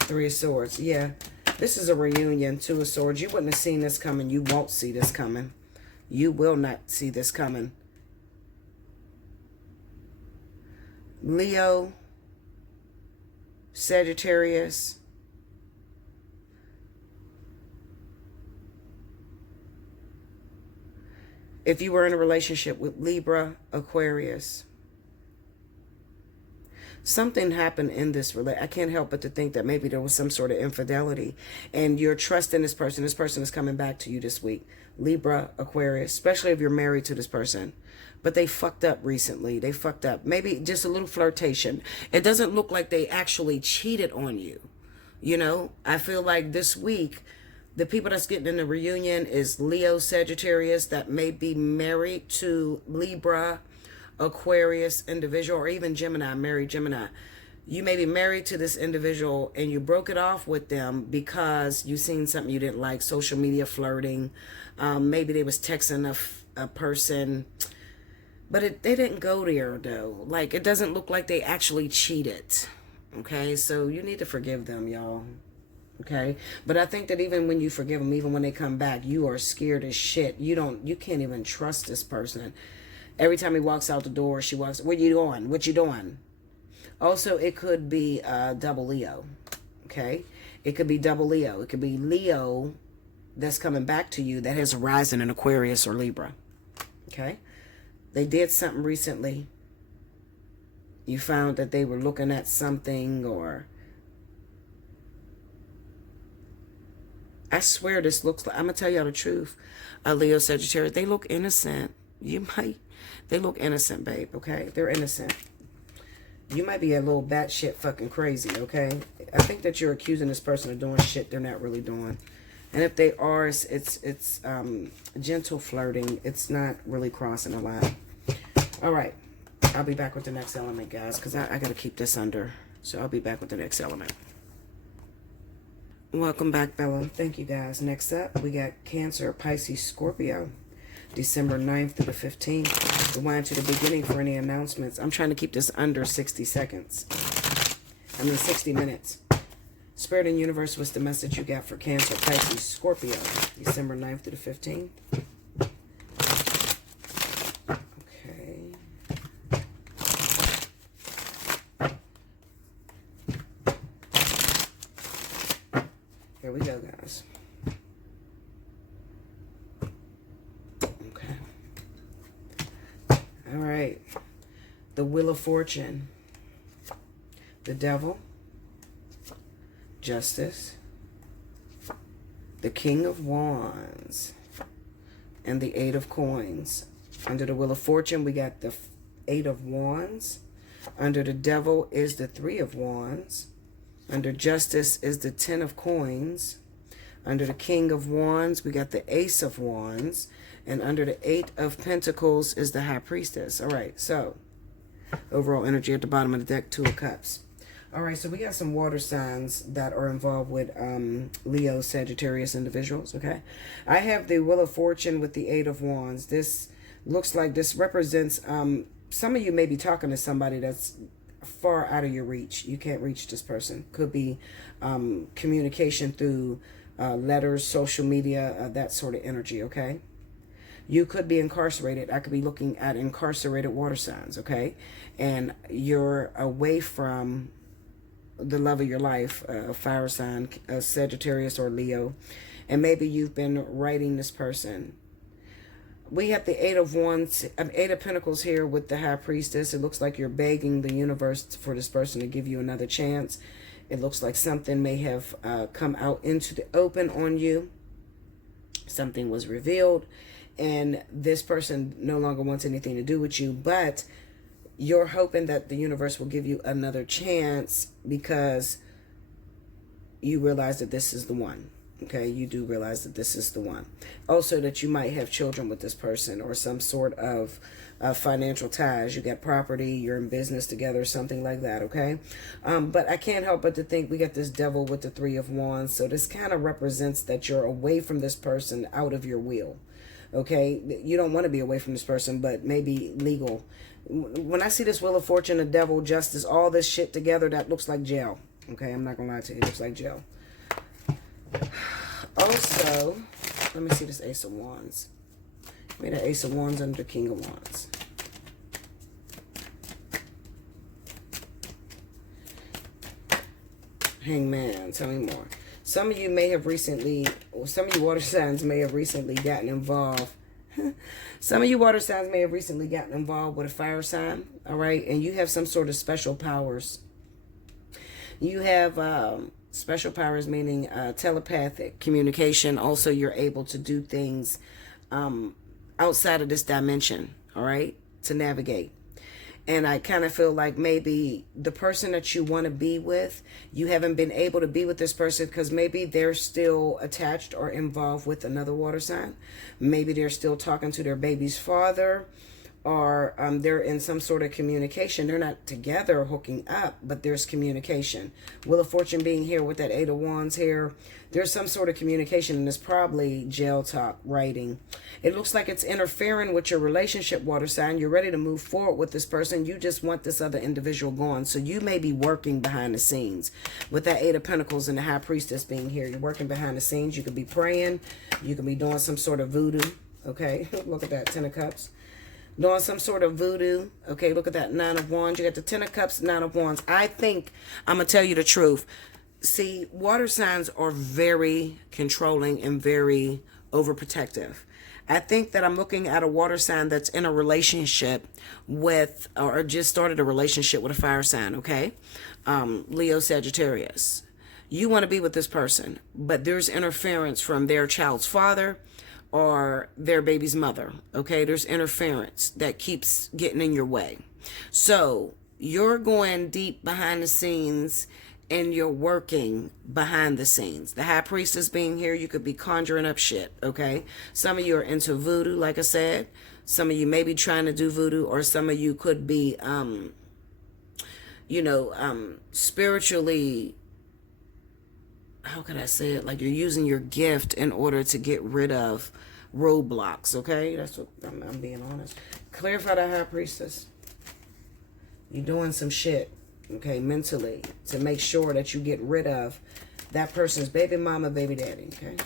Three of Swords. Yeah. This is a reunion. Two of Swords. You wouldn't have seen this coming. You won't see this coming. You will not see this coming. Leo, Sagittarius. If you were in a relationship with Libra, Aquarius, something happened in this relationship. I can't help but to think that maybe there was some sort of infidelity, and you're trusting this person. This person is coming back to you this week. Libra, Aquarius, especially if you're married to this person. But they fucked up recently. They fucked up. Maybe just a little flirtation. It doesn't look like they actually cheated on you. You know, I feel like this week, the people that's getting in the reunion is Leo, Sagittarius, that may be married to Libra, Aquarius individual, or even Gemini, married Gemini. You may be married to this individual and you broke it off with them because you seen something you didn't like, social media flirting. Maybe they was texting a person, but they didn't go there though. Like, it doesn't look like they actually cheated. Okay, so you need to forgive them, y'all. Okay, but I think that even when you forgive them, even when they come back, you are scared as shit. You can't even trust this person. Every time he walks out the door, she walks, what you doing? What you doing? Also, it could be double Leo. Okay, it could be double Leo. It could be Leo that's coming back to you that has a rising in Aquarius or Libra. Okay, they did something recently. You found that they were looking at something, or I swear this looks like, I'm going to tell y'all the truth. Leo, Sagittarius, they look innocent. They look innocent, babe, okay? They're innocent. You might be a little batshit fucking crazy, okay? I think that you're accusing this person of doing shit they're not really doing. And if they are, it's gentle flirting. It's not really crossing a line. All right. I'll be back with the next element, guys, because I got to keep this under. So I'll be back with the next element. Welcome back, Bella. Thank you, guys. Next up, we got Cancer, Pisces, Scorpio. December 9th through the 15th. Rewind to the beginning for any announcements. I'm trying to keep this under 60 seconds. 60 minutes. Spirit and Universe, what's the message you got for Cancer, Pisces, Scorpio? December 9th through the 15th. Here we go, guys. Okay. All right. The Wheel of Fortune. The Devil. Justice. The King of Wands. And the Eight of Coins. Under the Wheel of Fortune, we got the Eight of Wands. Under the Devil is the Three of Wands. Under Justice is the Ten of Coins. Under the King of Wands, we got the Ace of Wands. And under the Eight of Pentacles is the High Priestess. All right, so overall energy at the bottom of the deck, Two of Cups. All right, so we got some water signs that are involved with Leo, Sagittarius individuals, okay? I have the Wheel of Fortune with the Eight of Wands. This looks like this represents, some of you may be talking to somebody that's far out of your reach. You can't reach this person. Could be communication through letters, social media, that sort of energy, okay? You could be incarcerated. I could be looking at incarcerated water signs, okay? And you're away from the love of your life, a fire sign, a Sagittarius or Leo. And maybe you've been writing this person. We have the Eight of Wands, Eight of Pentacles here with the High Priestess. It looks like you're begging the universe for this person to give you another chance. It looks like something may have come out into the open on you. Something was revealed. And this person no longer wants anything to do with you, but you're hoping that the universe will give you another chance because you realize that this is the one. Okay, you do realize that this is the one. Also, that you might have children with this person or some sort of financial ties. You got property, you're in business together, something like that, okay? But I can't help but to think we got this Devil with the Three of Wands. So this kind of represents that you're away from this person, out of your will. Okay, you don't want to be away from this person, but maybe legal. When I see this Wheel of Fortune, the Devil, Justice, all this shit together, that looks like jail. Okay, I'm not going to lie to you. It looks like jail. Also, let me see this Ace of Wands. Made an Ace of Wands under the King of Wands. Hangman, tell me more. Some of you may have recently, or some of you water signs may have recently gotten involved. Some of you water signs may have recently gotten involved with a fire sign, all right? And you have some sort of special powers. You have special powers, meaning telepathic communication. Also, you're able to do things outside of this dimension, all right, to navigate. And I kind of feel like maybe the person that you want to be with, you haven't been able to be with this person because maybe they're still attached or involved with another water sign. Maybe they're still talking to their baby's father, or they're in some sort of communication. They're not together hooking up, but there's communication. Wheel of Fortune being here with that Eight of Wands here, there's some sort of communication, and it's probably jail talk, writing. It looks like it's interfering with your relationship, water sign. You're ready to move forward with this person. You just want this other individual gone. So you may be working behind the scenes. With that Eight of Pentacles and the High Priestess being here, you're working behind the scenes. You could be praying. You could be doing some sort of voodoo. Okay, look at that, Ten of Cups. Doing some sort of voodoo. Okay, look at that Nine of Wands. You got the Ten of Cups, Nine of Wands. I think, I'm going to tell you the truth. See, water signs are very controlling and very overprotective. I think that I'm looking at a water sign that's in a relationship with, or just started a relationship with a fire sign, okay? Leo, Sagittarius. You want to be with this person, but there's interference from their child's father or their baby's mother, okay? There's interference that keeps getting in your way. So you're going deep behind the scenes and you're working behind the scenes. The High Priestess being here, you could be conjuring up shit, okay? Some of you are into voodoo, like I said. Some of you may be trying to do voodoo, or some of you could be, spiritually, how can I say it? Like you're using your gift in order to get rid of roadblocks, okay? That's what I'm being honest. Clarify the High Priestess. You're doing some shit, okay, mentally, to make sure that you get rid of that person's baby mama, baby daddy, okay?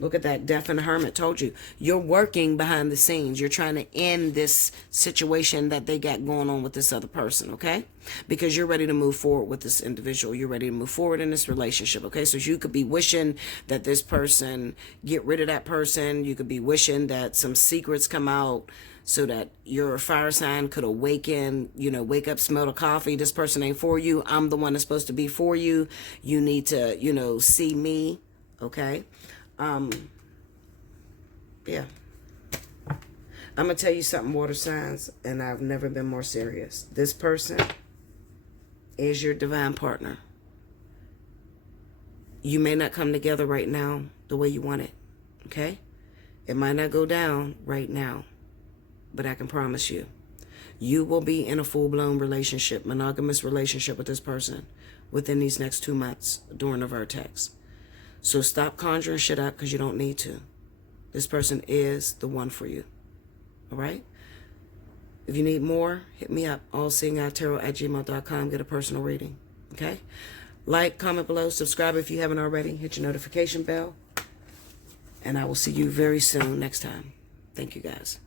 Look at that Death and the Hermit. Told you. You're working behind the scenes. You're trying to end this situation that they got going on with this other person, okay? Because you're ready to move forward with this individual. You're ready to move forward in this relationship, okay? So you could be wishing that this person, get rid of that person. You could be wishing that some secrets come out so that your fire sign could awaken, wake up, smell the coffee. This person ain't for you. I'm the one that's supposed to be for you. You need to, see me, okay? Yeah. I'm going to tell you something, water signs, and I've never been more serious. This person is your divine partner. you may not come together right now the way you want it, okay? It might not go down right now, but I can promise you, you will be in a full-blown relationship, monogamous relationship with this person within these next 2 months during the vertex. So stop conjuring shit up because you don't need to. This person is the one for you, all right? If you need more, hit me up, allseeingeyetarot@gmail.com. Get a personal reading, okay? Like, comment below, subscribe if you haven't already. Hit your notification bell. And I will see you very soon next time. Thank you, guys.